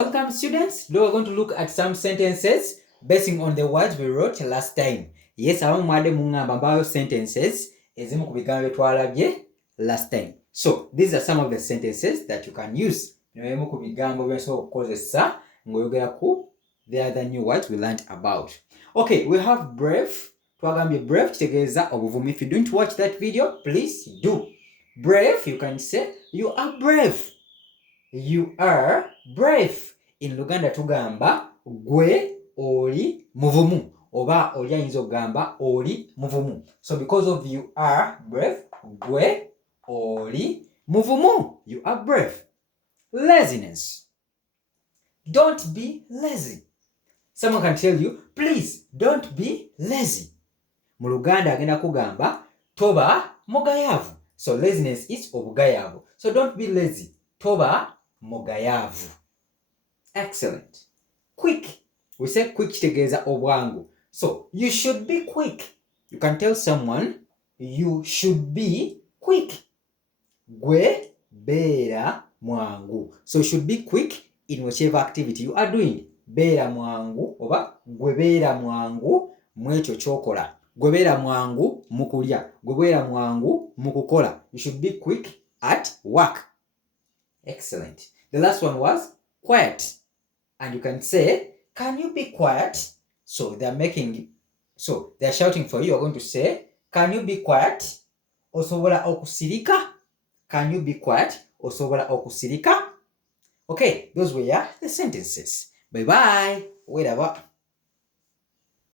Welcome students. Today we're going to look at some sentences basing on the words we wrote last time. Yes, abamu mwade mungamba mbayo sentences ezimu ku bigambo twalabye last time. So these are some of the sentences that you can use. Ebimu ku bigambo byensobola okukozesa ng'oyogera ku the other new words we learned about. Okay, we have brave. Twagambye brave kitegeeza obuvumu. If you didn't watch that video, please do. Brave, you can say you are brave. You are brave. In Luganda tugamba gwe oli muvumu oba oli ayinza okugamba oli muvumu. So because of you are brave, gwe oli muvumu. You are brave. Laziness. Don't be lazy. Someone can tell you, please don't be lazy. Mu Luganda agenda kugamba toba mugayavu. So laziness is obugayavu. So don't be lazy. Toba mugayavu. Excellent. Quick. We say quick kitegeeza obwangu. So you should be quick. You can tell someone you should be quick. Gwe beera mwangu. So you should be quick in whichever activity you are doing. Beera mwangu oba gwe beera mwangu mwekyo kyokola. Gwe beera mwangu mukulya. Gwe beera mwangu mukukola. You should be quick at work. Excellent. The last one was quiet. And you can say, can you be quiet? So they're shouting for you. You're going to say, can you be quiet? Osobola okusirika? Can you be quiet? Osobola okusirika? Okay, those were the sentences. Bye bye. Whatever.